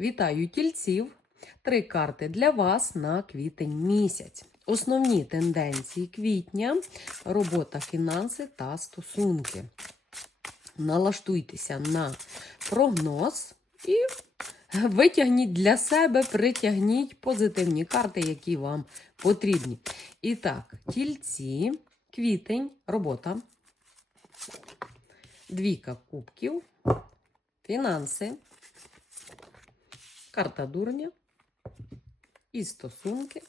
Вітаю тільців. Три карти для вас на квітень місяць. Основні тенденції квітня, робота, фінанси та стосунки. Налаштуйтеся на прогноз і витягніть для себе, притягніть позитивні карти, які вам потрібні. І так, тільці, квітень, робота. Двійка кубків, фінанси, карта дурня і стосунки.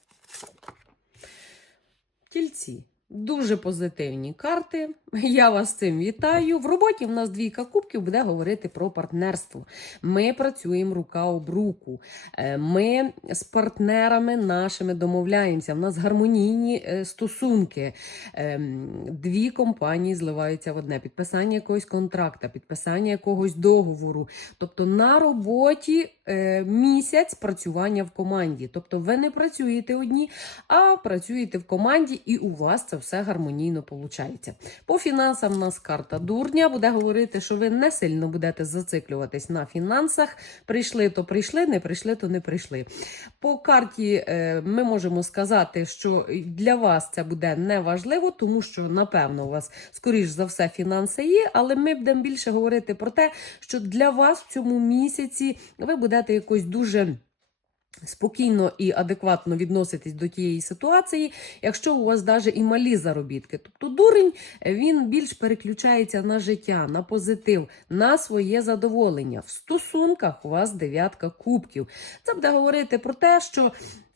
Тільці. Дуже позитивні карти. Я вас цим вітаю. В роботі в нас двійка кубків буде говорити про партнерство. Ми працюємо рука об руку. Е, Ми з партнерами нашими домовляємося. В нас гармонійні е, стосунки. Ем, Дві компанії зливаються в одне. Підписання якогось контракта, підписання якогось договору. Тобто на роботі е, місяць працювання в команді. Тобто ви не працюєте одні, а працюєте в команді, і у вас це все гармонійно виходить. По фінансам у нас карта дурня буде говорити, що ви не сильно будете зациклюватись на фінансах. Прийшли, то прийшли, не прийшли, то не прийшли. По карті е, ми можемо сказати, що для вас це буде неважливо, тому що, напевно, у вас, скоріш за все, фінанси є, але ми будемо більше говорити про те, що для вас в цьому місяці ви будете якось дуже. Спокійно і адекватно відноситись до тієї ситуації, якщо у вас навіть і малі заробітки. Тобто дурень він більш переключається на життя, на позитив, на своє задоволення. В стосунках у вас дев'ятка кубків. Це буде говорити про те, що е,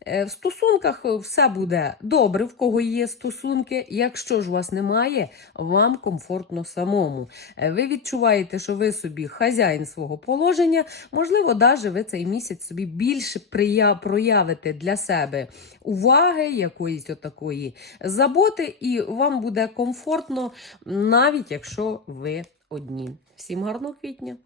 в стосунках все буде добре, в кого є стосунки. Якщо ж у вас немає, вам комфортно самому. Е, Ви відчуваєте, що ви собі хазяїн свого положення. Можливо, навіть ви цей місяць собі більше проявите для себе уваги, якоїсь отакої заботи, і вам буде комфортно, навіть якщо ви одні. Всім гарного квітня!